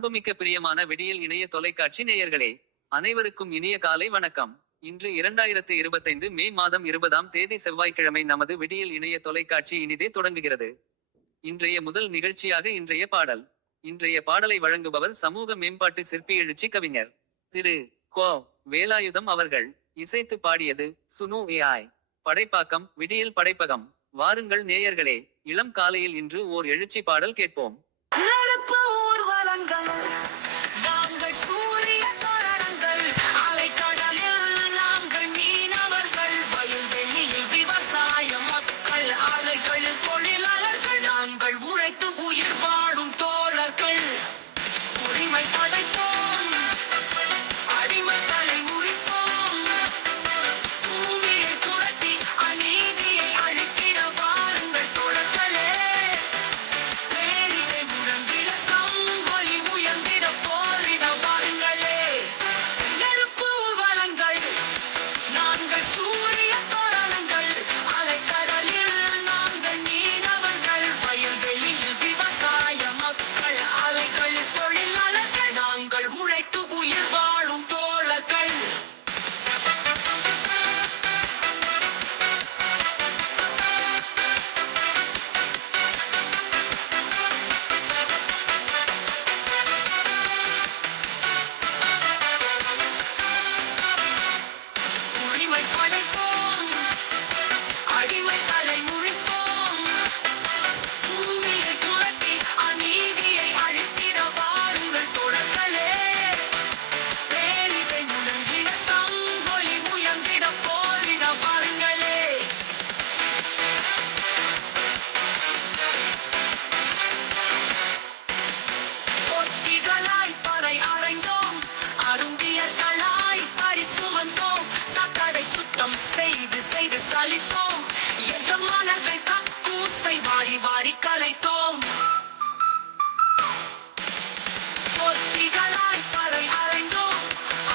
அன்புமிக்க பிரியமான விடியல் இணைய தொலைக்காட்சி நேயர்களே, அனைவருக்கும் இனிய காலை வணக்கம். இன்று 2025 மே மாதம் 20ஆம் தேதி செவ்வாய்க்கிழமை நமது விடியல் இணைய தொலைக்காட்சி இனிதே தொடங்குகிறது. இன்றைய முதல் நிகழ்ச்சியாக இன்றைய பாடல். இன்றைய பாடலை வழங்குபவர் சமூக மேம்பாட்டு சிற்பி எழுச்சி கவிஞர் திரு கோ. வேலாயுதம் அவர்கள். இசைத்து பாடியது சுனு ஏஐ. படைப்பாக்கம் விடியல் படைப்பகம். வாருங்கள் நேயர்களே, இளம் காலையில் இன்று ஓர் எழுச்சி பாடல் கேட்போம். நாங்கள் சூரிய தோரணங்கள், அலைக்கடலில் நாங்கள் மீனவர்கள், வயல்வெளியில் விவசாய மக்கள், ஆலைகளில் தொழிலாளர்கள், நாங்கள் உழைத்து உயிர் வாழும் தோழர்கள். உரிமை படைப்போம், அடிமை தலை முறிப்போம், பூமியை புரட்டி அநீதியை அழித்திட வாருங்கள் தோழர்களே. பேரிடை முழங்கிட சங்கொலி உயர்ந்திட போரிட வாருங்களே. நெருப்பு ஊர்வலங்கள், நாங்கள் சூரிய தோரணங்கள், அலைக்கடலில் நாங்கள் மீனவர்கள், வயல்வெளியில் விவசாய மக்கள், ஆலைகளில் தொழிலாளர்கள், நாங்கள் உழைத்து உயிர் வாழும் தோழர்கள். உரிமை படைப்போம், அடிமை தலை முறிப்போம், பூமியை புரட்டி அநீதியை அழித்திட வாருங்கள் தோழர்களே. பேரிடை முழங்கிட சங்கொலி உயர்ந்திட போரிட வாருங்களே. பொத்திகளாய் பறை அறைந்தோம், அருந்தியர்களாய் பறி சுமந்தோம், சாக்கடை சுத்தம் செய்து செய்து சலித்தோம், எஜமானர்கள் கக்கூசை வாரி வாரி கலைத்தோம். பொத்திகளாய் பறை அறைந்தோம்,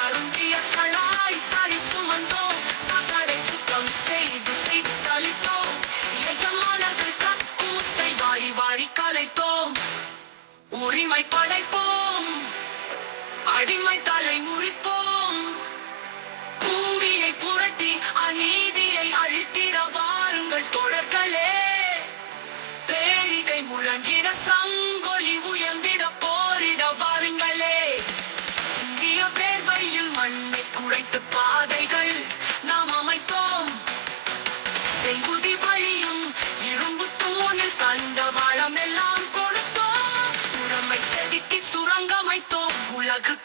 அருந்தியர்களாய் பறி சுமந்தோம், சாக்கடை சுத்தம் செய்து செய்து சலித்தோம், எஜமானர்கள் கக்கூசை வாரி வாரி கலைத்தோம். உரிமை படைப்போம், அடிமை தலை முறிப்போம், பூமியை புரட்டி அநீதியை அழித்திட வாருங்கள் தோழர்களே. பேரிடை முழங்கிட சங்கொலி உயர்ந்திட போரிட வாருங்களே. சிந்திய வேர்வையில் மண்ணை குழைத்து பாதைகள் நாம் அமைத்தோம், செங்குதி வழியும் இரும்பு தூணில் கண்ட வளமெல்லாம் கொடுத்தோம், உடம்பை செதுக்கி சுரங்கமைத்தோம், உலகு